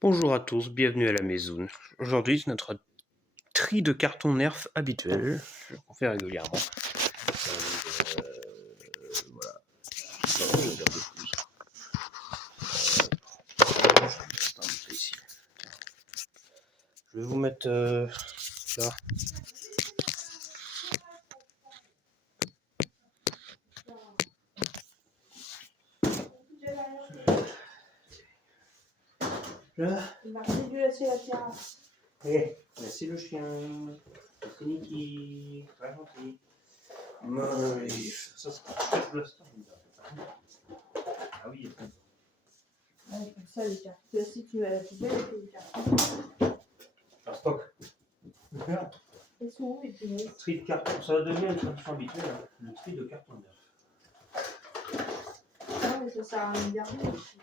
Bonjour à tous, bienvenue à la maison. Aujourd'hui, c'est notre tri de cartons Nerf habituel, qu'on fait régulièrement. Voilà. Je vais dire de plus. Ici. Je vais vous mettre là. Là. Merci le chien. C'est Niki. Très gentil. Ça c'est pas le stand. Ah oui, il y a plein. Ouais, comme ça, les cartes. Si tu vas à la poubelle, tu les cartes. Un stock. Elles sont où, les punaises? Tri de carton, ça devient une tradition habituelle, hein, le tri de carton Nerf. Non, mais ça sert à rien de garder aussi.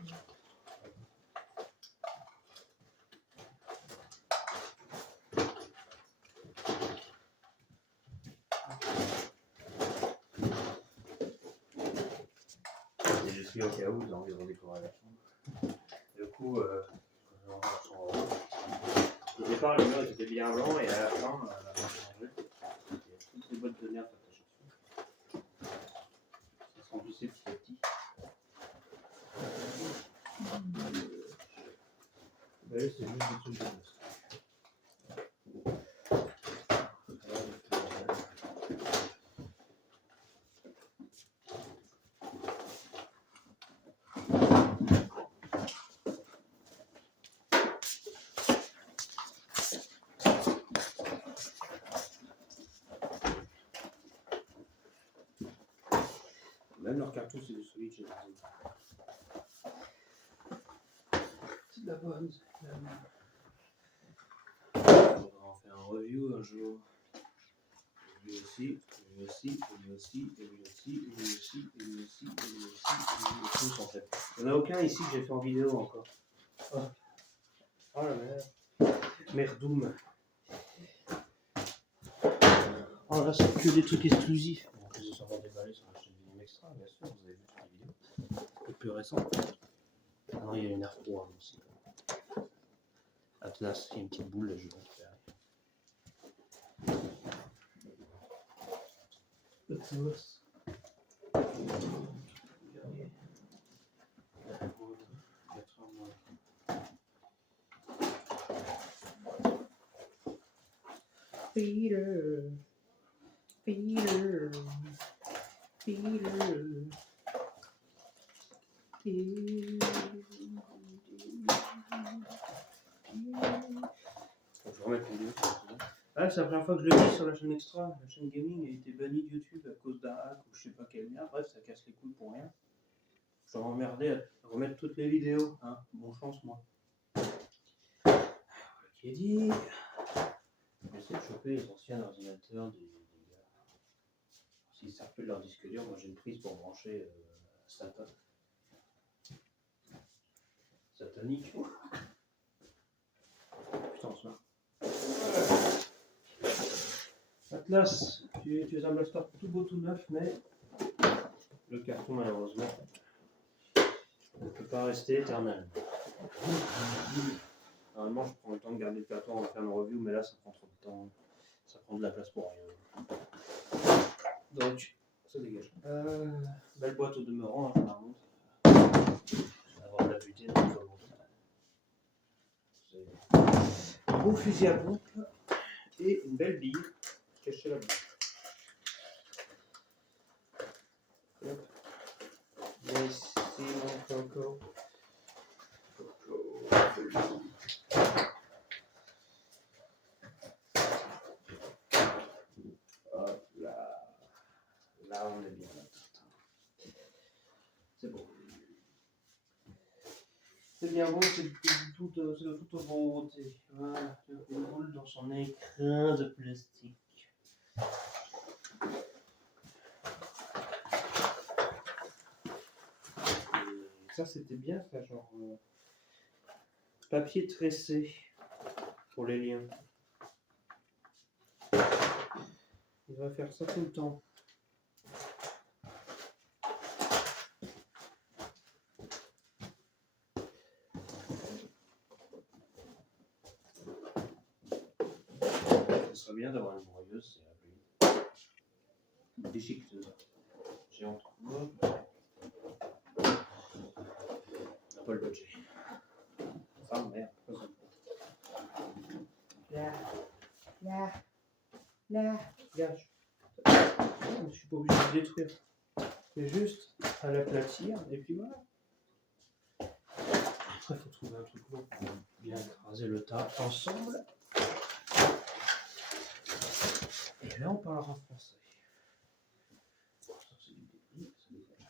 Et je suis au cas où dans les décorations. Du coup, au départ, les murs étaient bien blancs et à la fin, on a changé. Il y a toutes les boîtes de Nerf attachées dessus. Ça s'enlissait petit à petit. Bah, c'est juste des trucs de gosse. Même leurs cartouches, c'est du solide chez les autres. C'est de la bonne. On va en faire un review un jour. Lui aussi, lui aussi, lui aussi, lui aussi, lui aussi, lui aussi, lui aussi, lui aussi, en fait. Il n'y en a aucun ici que j'ai fait en vidéo encore. Oh, oh la merde. Merdoum. Oh là, c'est que des trucs exclusifs. En plus de savoir déballer sur la chaîne Vinyl Extra, bien sûr, vous avez vu sur les vidéos. Le plus récent. Ah non, il y a une Air 3 aussi. Atlas, il y a une petite boule, là, je vais récupérer. Atlas. Peter, Peter, Peter, Faut que je remette les vidéos. Ah, c'est la première fois que je le dis sur la chaîne Extra. La chaîne Gaming a été bannie de YouTube à cause d'un hack ou je sais pas quelle merde. Bref, ça casse les couilles pour rien. Je dois m'emmerder à remettre toutes les vidéos. Hein. Bon chance, moi. Voilà qui est dit. J'essaie de choper les anciens ordinateurs des gars. S'ils ne servent plus de leur disque dur, moi j'ai une prise pour brancher Satan. Satanique. Putain, on se marre. Atlas, tu es un blaster tout beau, tout neuf, mais le carton, malheureusement, ne peut pas rester éternel. Normalement, je prends le temps de garder le carton en faire une review, mais là, ça prend trop de temps. Ça prend de la place pour rien. Donc, ça dégage. Belle boîte au demeurant, hein, je la remonte. Avoir de la butée, donc pas longtemps. C'est un beau fusil à pompe et une belle bille cachée là-bas. Ici, mon coco. Hop là. Là, on est bien. C'est bon. C'est bien bon, c'est de toute beauté. Voilà, une boule dans son écran de plastique. Et ça, c'était bien, ça, genre papier tressé pour les liens. Il va faire ça tout le temps. serait bien d'avoir une broyeuse, c'est une déchiqueteuse. Géante. On n'a pas le budget. Enfin, merde. Là. Regarde. Je suis pas obligé de détruire. C'est juste à l'aplatir et puis voilà. Après, il faut trouver un truc long pour bien écraser le tas ensemble. Et là, on parlera en français. Ça, c'est du débit, ça dégage.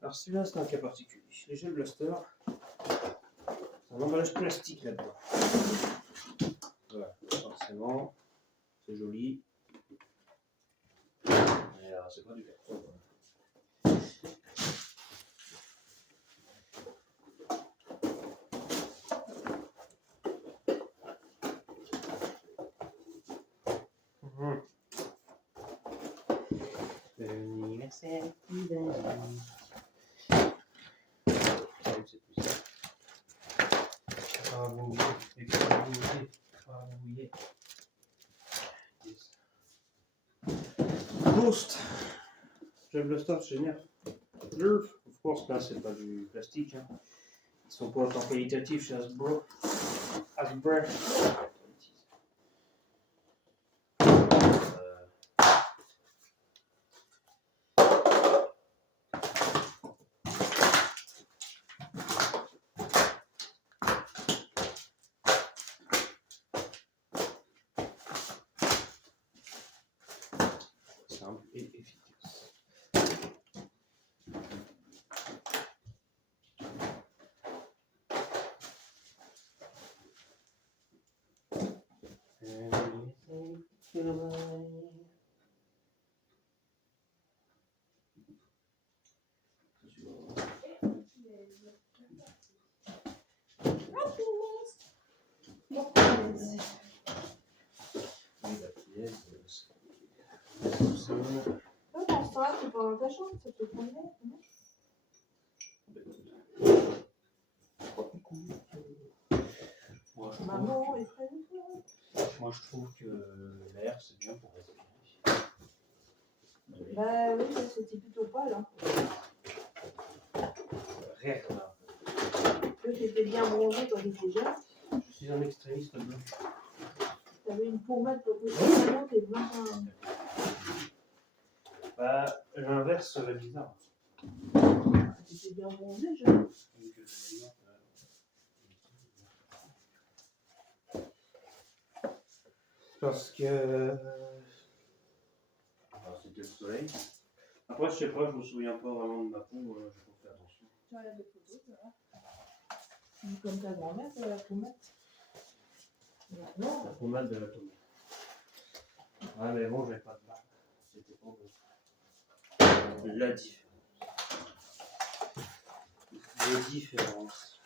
Alors celui-là, c'est un cas particulier. Les jeux Blaster, c'est un emballage plastique là-dedans. Voilà, forcément, c'est joli. Mais alors, c'est pas du carton. L'anniversaire d'Ivan. Ghost. J'aime le stuff, c'est génial. Of course, là, c'est pas du plastique. Hein. Ils sont pas autant qualitatifs chez Hasbro. Simple et efficace. Non, dans ce temps-là, c'est pas dans ta chambre, c'est peut-être ton mec, non? Maman est très Moi, je trouve que l'air, c'est bien pour respirer. Bah oui, ça c'était plutôt pas là. Rire, là. Toi, t'étais bien bronzé quand t'étais jeune. Je suis un extrémiste blanc. T'avais une pommade pour que finalement t'es blanc. Bah, l'inverse serait bizarre. T'étais bien bronzé, jeune. Parce que. C'était le soleil. Après, je sais pas, je me souviens pas vraiment de ma peau, j'ai pas fait attention. Tu regardes des photos, ça va. Comme ta grand-mère, t'as la pommade. Non. La pommade de la tomate. Ouais, mais bon, j'avais pas de barbe. C'était pas bon. La différence. Les différences.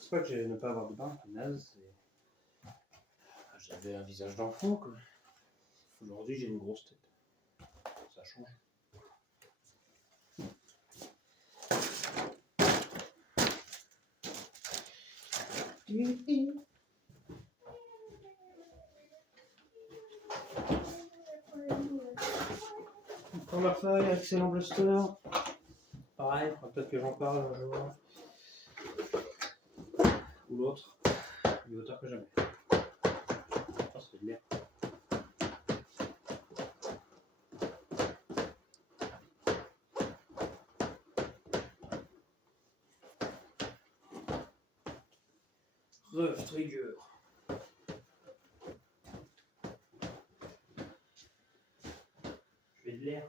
C'est pas que j'allais ne pas avoir de barbe, c'est naze, c'est. J'avais un visage d'enfant, quoi. Aujourd'hui, j'ai une grosse tête. Ça change. Pour ma feuille, excellent Blaster. Pareil, peut-être que j'en parle un jour. Ou l'autre. Il est auteur que jamais. Oh, c'est bien. Ref Trigger. Je fais de l'air.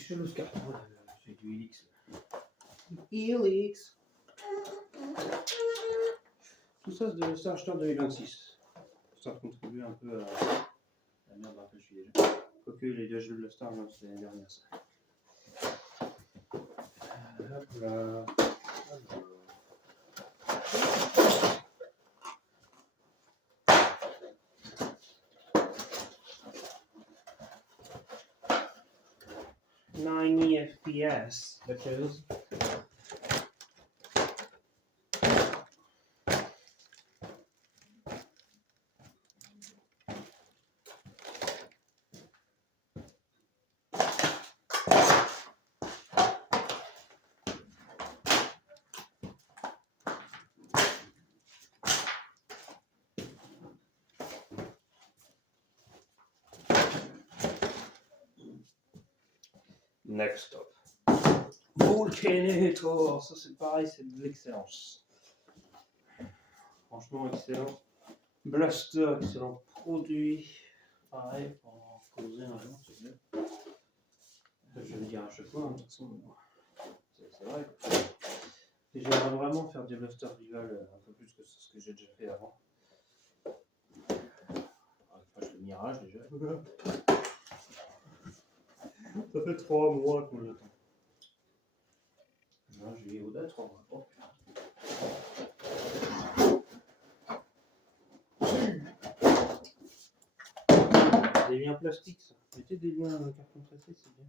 sur le carton, c'est du Helix. Helix. Tout ça, c'est de Star Star 2026. Ça contribue un peu à la merde dans laquelle je suis déjà. Quoique les deux jeux de Star, non, c'est l'année dernière ça. Hop là. Alors. 90 FPS, bitches. Next up. Volcanator, ça c'est pareil, c'est de l'excellence. Franchement excellent. Blaster, excellent produit. Pareil, pour en causer un jour, c'est bien. Je vais le dire à chaque fois, hein, de toute façon, c'est vrai. Et j'aimerais vraiment faire des Blaster Rival un peu plus que ce que j'ai déjà fait avant. Enfin, je fais Mirage déjà. Ça fait 3 mois qu'on l'attend. Là, juillet, Oda, 3 mois. Oh. Des liens plastiques, ça. Mettez des liens carton tracé, c'est bien.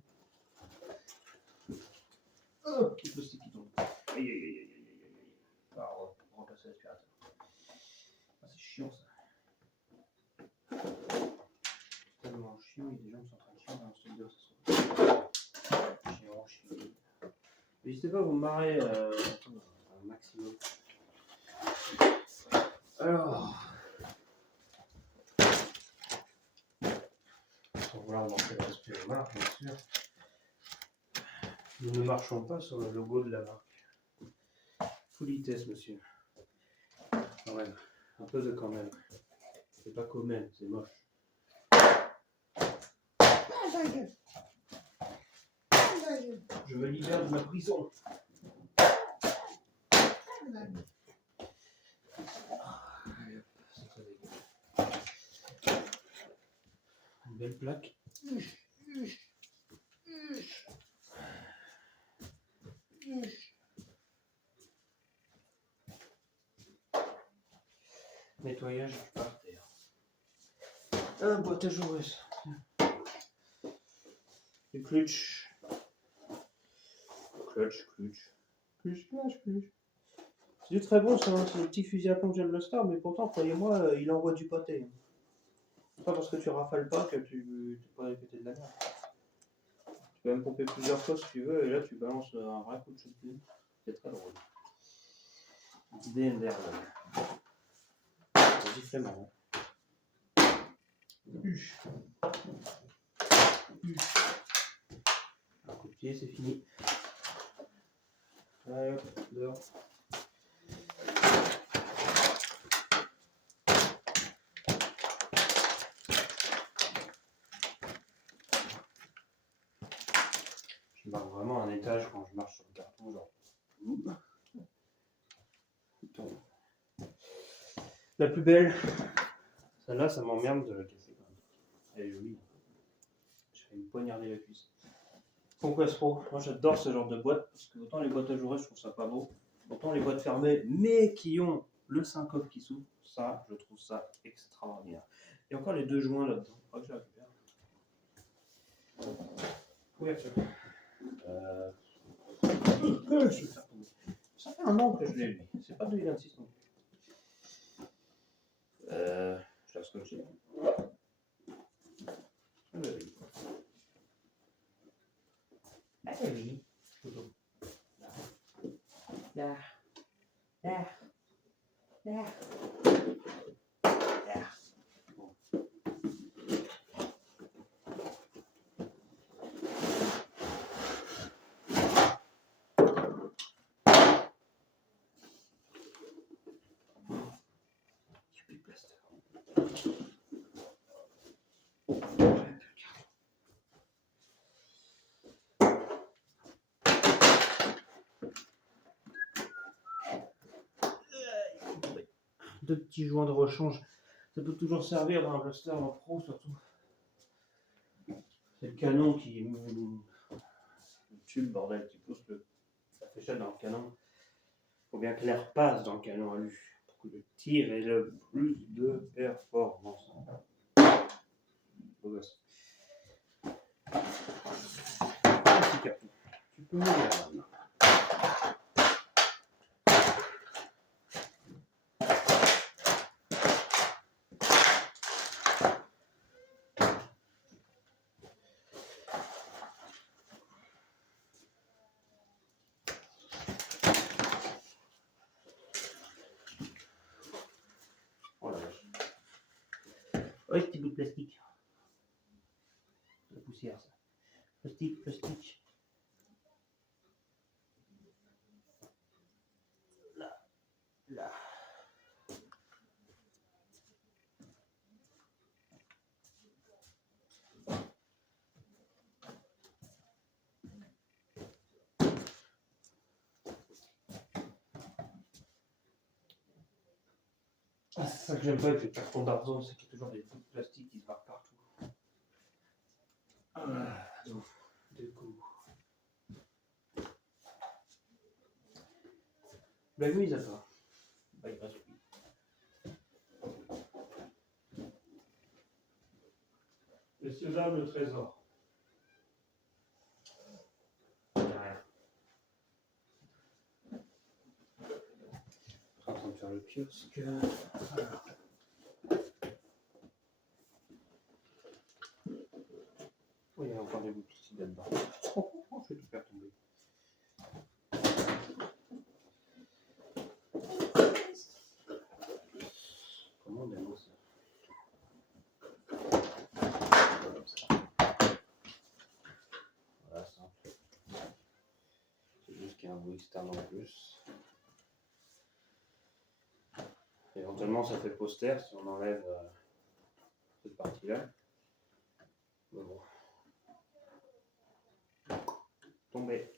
Oh, petit plastique qui tombe. Aïe aïe aïe aïe aïe aïe aïe. Ah, on va remplacer l'aspirateur. Ah, c'est chiant ça. C'est tellement chiant, il y a des gens qui sont en train de chier dans le studio ce soir. Chiant, chiant. N'hésitez pas à vous marrer un maximum. Alors. Sans vouloir lancer la respirer marque, bien sûr. Nous ne marchons pas sur le logo de la marque. Politesse, monsieur. Quand même. Un peu de quand même. C'est pas quand même, c'est moche. Je me libère de ma prison. Une belle plaque. Nettoyage par terre. Un boîte à jouer. Du clutch. Clutch. C'est du très bon, c'est le petit fusil à pompe Gel Blaster, mais pourtant, croyez-moi, il envoie du pâté. C'est pas parce que tu rafales pas que tu peux répéter de la merde. Tu peux même pomper plusieurs fois si tu veux, et là tu balances un vrai coup de shotgun. C'est très drôle. DMR. C'est giflement. Un coup de pied, c'est fini. Allez hop, dehors. Je marque vraiment un étage quand je marche sur le carton, genre. La plus belle, celle-là, ça m'emmerde de la casser quand même. Elle est jolie. Je vais me poignarder la cuisse. Conquest Pro, moi j'adore ce genre de boîte parce que autant les boîtes à jouer, je trouve ça pas beau, autant les boîtes fermées, mais qui ont le syncope qui s'ouvre, ça, je trouve ça extraordinaire. Il y a encore les deux joints là-dedans, je crois que je les récupère. Couverture. Je vais faire tomber. Ça fait un an que je l'ai lu, c'est pas 2026 non plus. Je la scotché. Ah oui. Ah oui. Là. Là. Là. Là. deux petits joints de rechange. Ça peut toujours servir dans un blaster en pro surtout. C'est le canon qui... Le tube, bordel, qui pousse la fléchette dans le canon. Il faut bien que l'air passe dans le canon à lui pour que le tir ait le plus de performance. Beau gosse. Petit carton. Tu peux m'ouvrir maintenant. Oh la vache. Oh, ce petit bout de plastique. La poussière, ça. Plastique, plastique. Là, là. Ah, c'est ça que j'aime pas avec le carton d'argent, c'est qu'il y a toujours des bouts de plastique qui se barrent partout. Ah, donc, du coup. Ben oui, d'accord. Ben, il reste plus. Messieurs, dames, le trésor. Il n'y a rien. Je suis en train de faire le kiosque. Voilà. Oh, il y a encore des bouts de plastique là-dedans. Oh, je vais tout faire tomber. Comment on aime ça? Voilà, simple. C'est juste qu'il y a un bout externe en plus. Éventuellement, ça fait poster si on enlève cette partie-là. Mais bon. Tombé.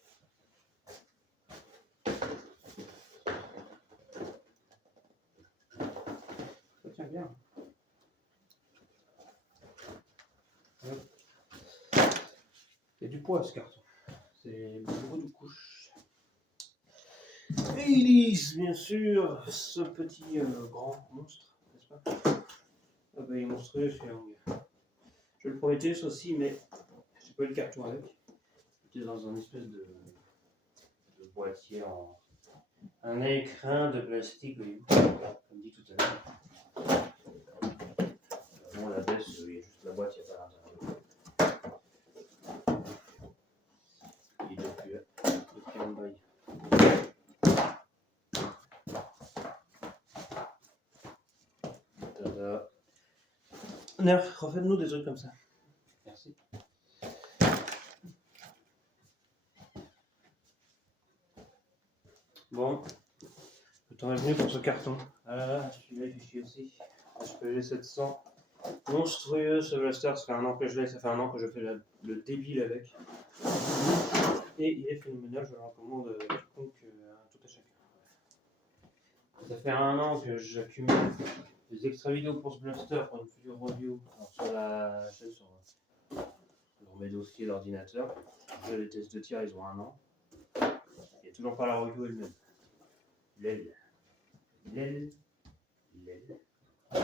Ça tient bien. Hop. Il y a du poids ce carton. C'est beaucoup de couches. Et il lisse, bien sûr, ce petit grand monstre, n'est-ce pas? Ah bah, il est monstrueux celui-là, mon gars. Je le promettais ça aussi, mais j'ai pas eu le carton avec. C'était dans un espèce de boîtier en un écrin de plastique, voyez-vous, comme dit tout à l'heure. Bon, la baisse, il y a juste la boîte, il n'y a pas l'intérieur. Il est depuis un bail. Tada. Nerf, refaites-nous des trucs comme ça. Merci. Bon, le temps est venu pour ce carton. Ah là là, celui-là il fait chier aussi. HPG 700. Monstrueux ce blaster, ça fait un an que je l'ai, ça fait un an que je fais le débile avec. Et il est phénoménal, je le recommande à quiconque, tout à chacun. Ça fait un an que j'accumule des extra vidéos pour ce blaster, pour une future review sur la chaîne, sur mes dossiers d'ordinateur. Les tests de tir, ils ont un an. Il n'y a toujours pas la review elle-même. L'aile. En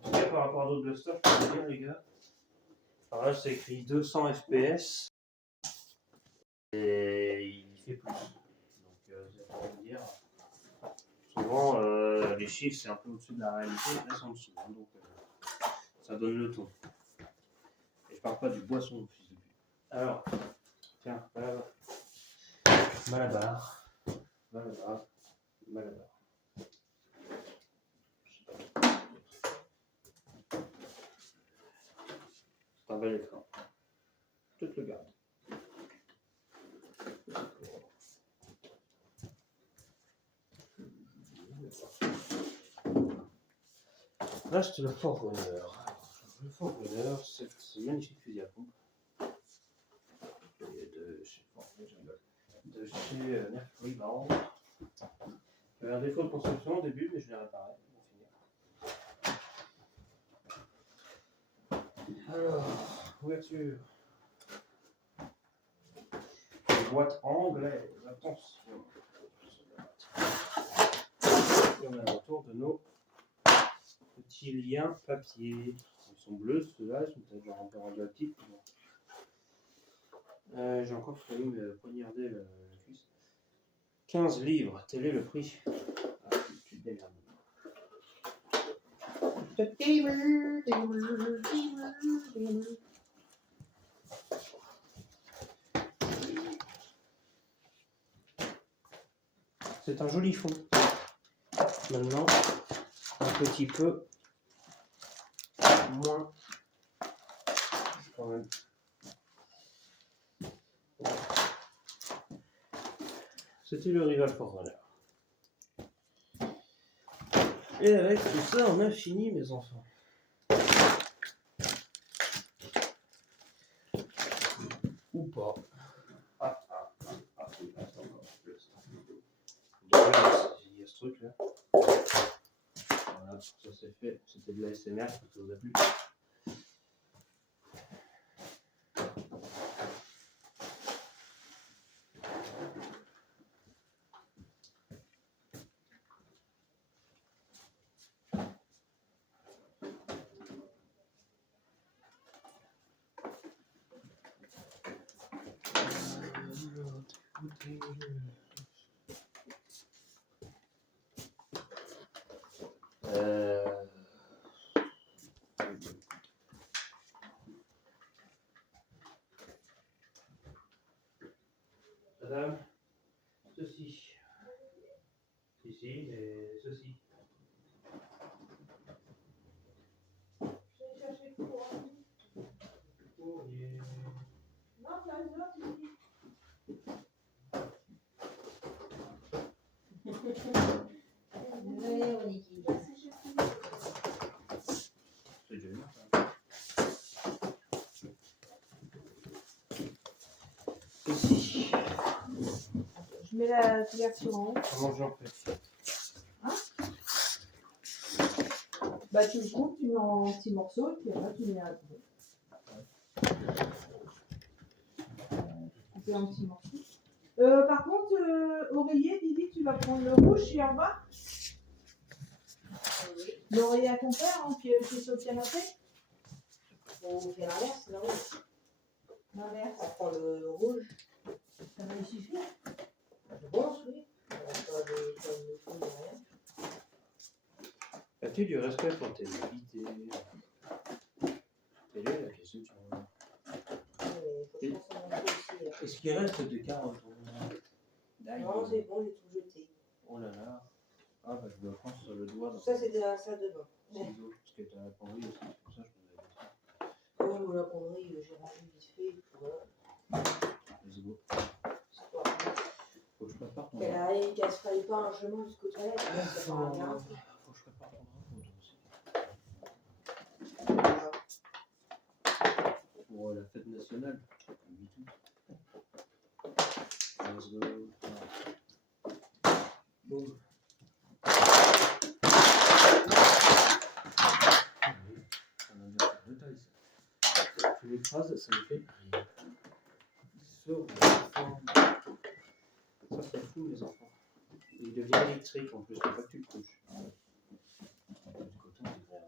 tout cas, par rapport à d'autres blasters, je peux vous dire, les gars. Alors là, c'est écrit 200 FPS. Et il fait plus. Donc, c'est pour vous dire. Souvent, les chiffres, c'est un peu au-dessus de la réalité, là, c'est en dessous. Hein, donc, ça donne le ton. Et je parle pas du boisson, fils de pute. Alors, tiens, Malabar. C'est un bel écran. Je te le garde. Là, c'était le Forerunner. Le Forerunner, c'est ce magnifique fusil à pompe. De chez Nerf Rebound. J'avais un défaut de conception au début, mais je l'ai réparé pour finir. Alors, ouverture. Boîte anglaise, attention. Et on a le retour de nos petits liens papier. Ils sont bleus, ceux-là, ils sont peut-être genre un peu radioactifs. J'ai encore failli me poignarder la cuisse. 15 livres, tel est le prix. Ah, tu te démerdes. C'est un joli fond. Maintenant, un petit peu moins. Quand même. C'était le Rival Forerunner. Et avec tout ça, on a fini, mes enfants. Ou pas. Oui, attends, il y a ce truc là. Voilà, ça c'est fait. C'était de la SMR, ça vous a plu. Madame, ceci. Ici, et ceci. Je vais chercher quoi? Courrier. Non, c'est un autre ici. Désolée, Monique. C'est joli. Ceci. Je mets la couverture en haut. Comment j'en fais? Bah, tu le coupes, tu mets en petits morceaux, et puis après, tu mets à couper. Couper en petits morceaux. Par contre, oreiller, Didi, tu vas prendre le rouge qui est en bas. Oui. L'oreiller à ton père, hein, qui est sur le canapé. On fait l'inverse, non? L'inverse. On prend le rouge. Ça va y suffire. Je pense, oui. On n'a pas de fou, rien. As-tu du respect pour tes invités? Quelle est la question? Mais faut que je pense à mon coup aussi. Est-ce qu'il reste des carottes? Non, c'est bon, j'ai tout jeté. Oh là là. Ah bah je dois prendre sur le doigt. Tout ça, c'est de la salle de bain. Ciseaux, parce que t'as répondu aussi, c'est pour ça que je me l'avais dit. Oh, moi, la connerie, j'ai rangé vite fait. Voilà. Let's go. C'est pas grave. Faut que je prépare ton Qu'elle drap. arrive, qu'elle se faille pas un chemin jusqu'aux toilettes. C'est pas grave. Faut que je prépare ton drap pour toi aussi. Voilà. Pour la fête nationale. Le 8 août. Let's go. Boum. Les phrases, ça me fait rire. Sur la forme. Ça, c'est fou, les enfants. Et il devient électrique en plus, faut pas que tu le couches. Du côté, on dirait un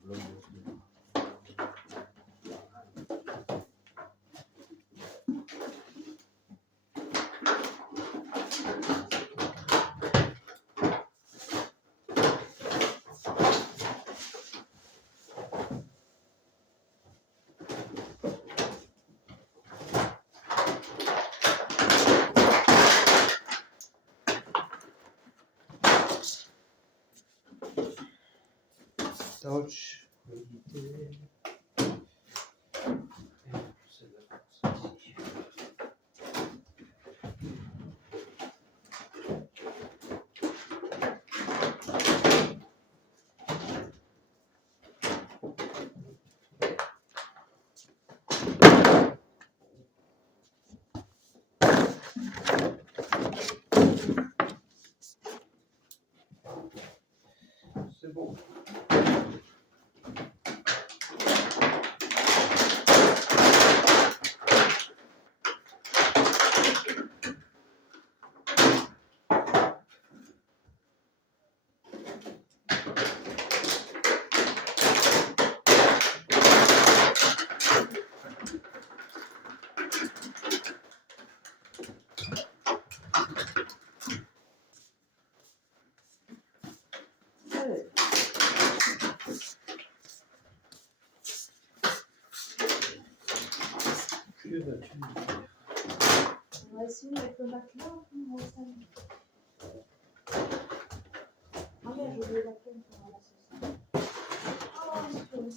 bloc de cinéma. Touch. Méditer. C'est la ici. tu me dis. On va essayer avec le matelas. On va essayer. Ah merde, j'ai oublié la peine pour ramasser ça. Oh, c'est allez.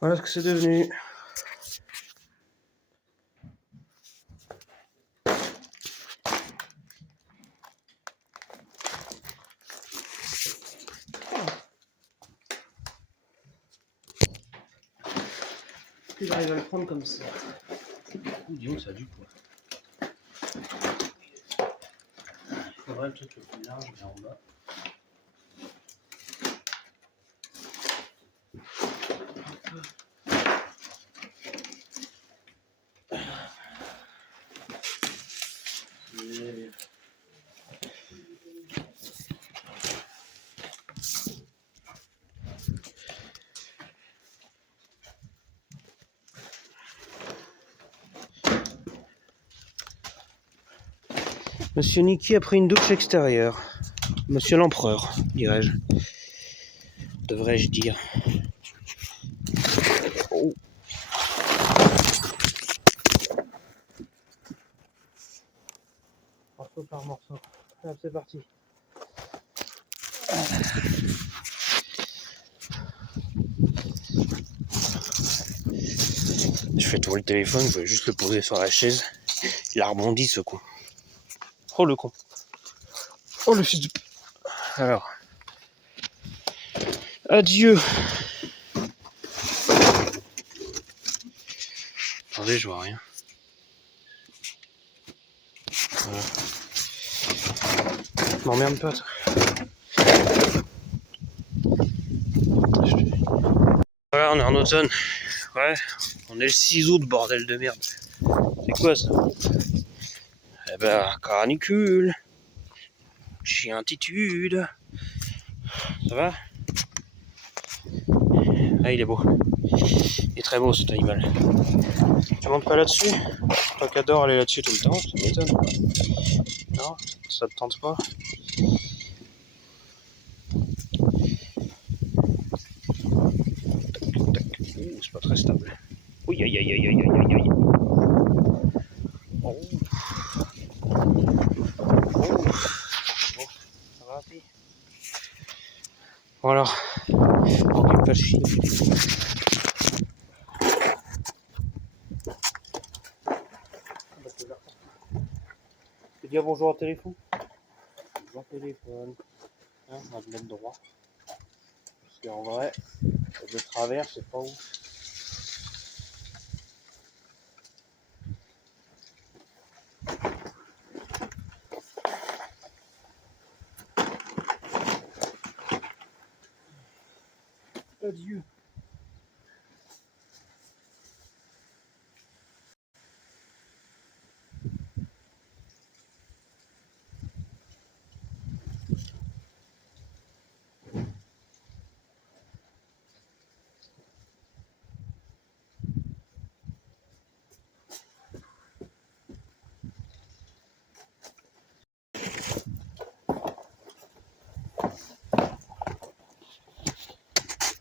Voilà ce que c'est devenu. Est-ce que j'arrive à le prendre comme ça? Disons que ça a du poids. Il faudrait le truc le plus large vers en bas. Et... Monsieur Niki a pris une douche extérieure. Monsieur l'empereur, dirais-je. Devrais-je dire. Oh. Morceau par morceau. Allez, c'est parti. Je fais tourner le téléphone, je voulais juste le poser sur la chaise. Il a rebondi ce con. Oh le con. Oh le fils de... Alors. Adieu. Attendez, je vois rien. Voilà. M'emmerde pas toi. Voilà, on est en automne. Ouais, on est le 6 août, bordel de merde. C'est quoi ça? Eh ben, canicule. Chientitude. Ça va? Ah, il est beau. Il est très beau cet animal. Tu montes pas là-dessus? Toi qui adore aller là-dessus tout le temps, ça m'étonne. Non? Ça te tente pas? Ouh, c'est pas très stable. Oui, aïe aïe aïe aïe aïe aïe. Oh. Oh. Bon, ça va, puis. Voilà. Donc, il me fait chier. Je vais dire bonjour au téléphone. Bonjour au téléphone. Hein, on va se mettre droit. Parce qu'en vrai, de travers, c'est pas ouf. Adieu.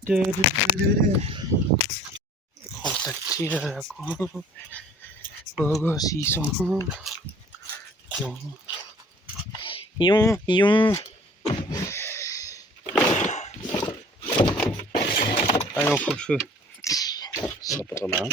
Écran tactile à la con. Beau gosse, ils sont bons. Ion. en full feu. Ce sera pas trop mal.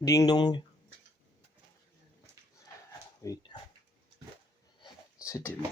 Ding dong. Oui. C'était lui.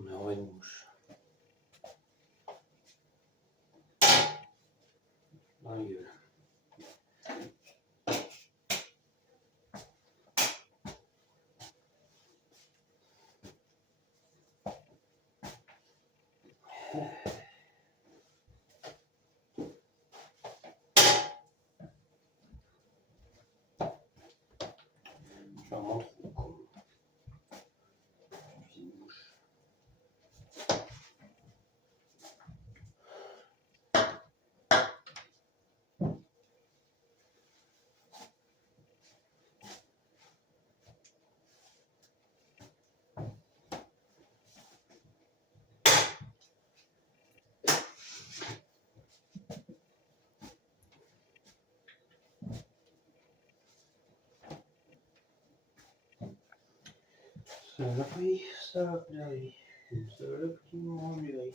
On a envoyé une mouche. Dans la gueule. Je leur montre où con. Une mouche. Saloperie, saloperie, une salope qui m'ennuie.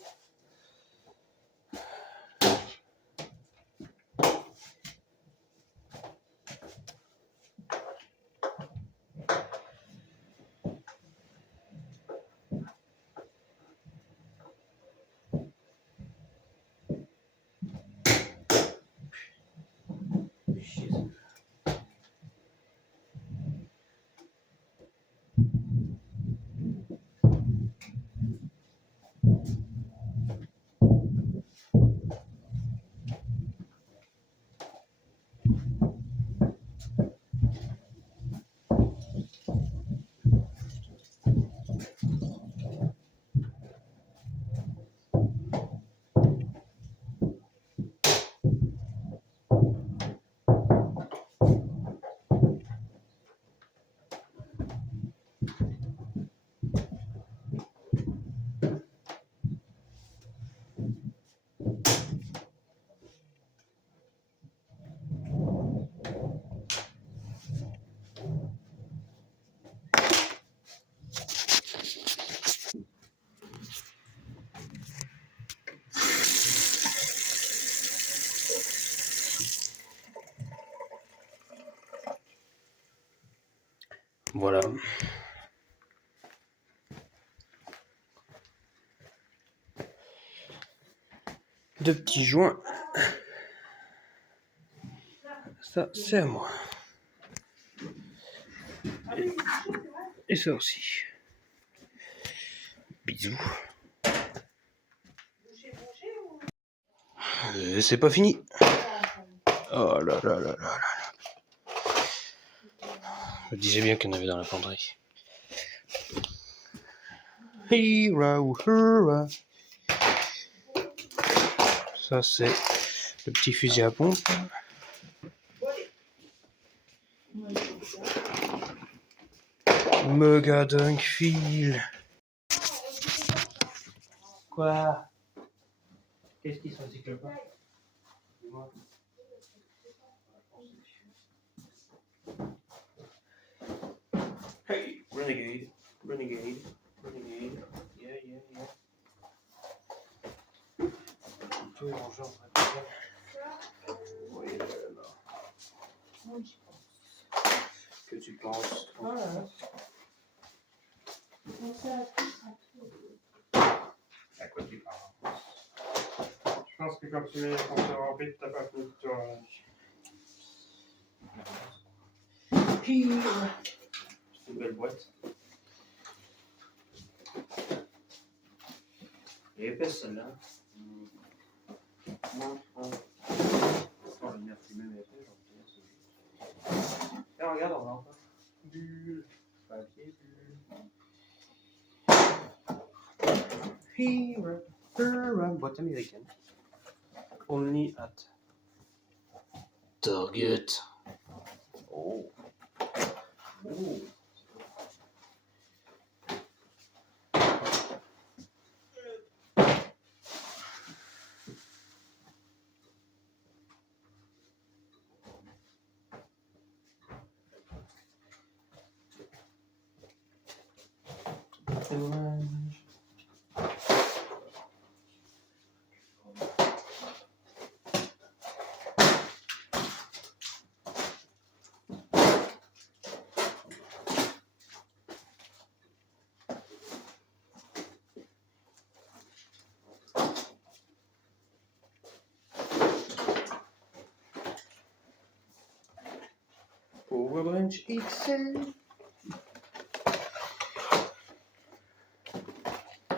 Voilà. Deux petits joints. Ça, c'est à moi. Et ça aussi. Bisous. C'est pas fini. Oh là là là là là. Je disais bien qu'il y en avait dans la penderie. Hurrah, hurrah. Ça c'est Le petit fusil à pompe. Mega Dunkfield. Quoi? Qu'est-ce qui se recycle pas? Dis-moi. Hey, Renegade, Renegade, Renegade. Yeah, yeah, yeah. Tout est rangé en vrai. Oui, là. Que tu penses? Voilà. À quoi tu parles? Je pense que quand tu mets les compteurs remplis, t'as pas fini de tournage. C'est une belle boîte. Elle est épaisse celle-là. Non, le nerf lui-même est épais, j'en sais. Tiens, regarde, on va encore. Bulle. Papier, bulle. Here, boîte américaine. Only at Target. Oh. Oh. Dommage. Power Branch XL.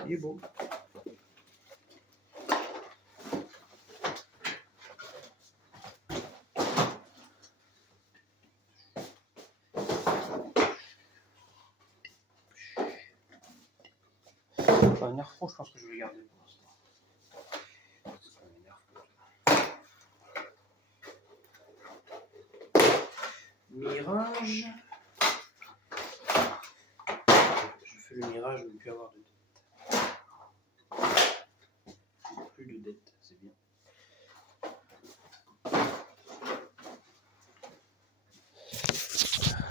Il est beau. Un nerf pro, je pense que je vais le garder pour l'instant. C'est pas un nerf pro. Mirage. Je fais le mirage de ne plus avoir de dette. Plus de dette, c'est bien.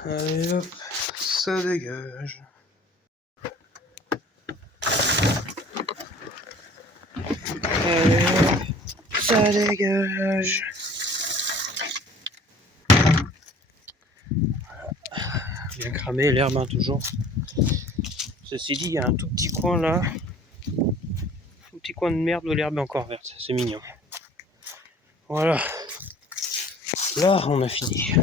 Allez hop, ça dégage. Allez hop, ça dégage. Bien cramé, l'herbe hein, toujours. Ceci dit, il y a un tout petit coin là. Un petit coin de merde où l'herbe est encore verte. C'est mignon. Voilà. Là, on a fini.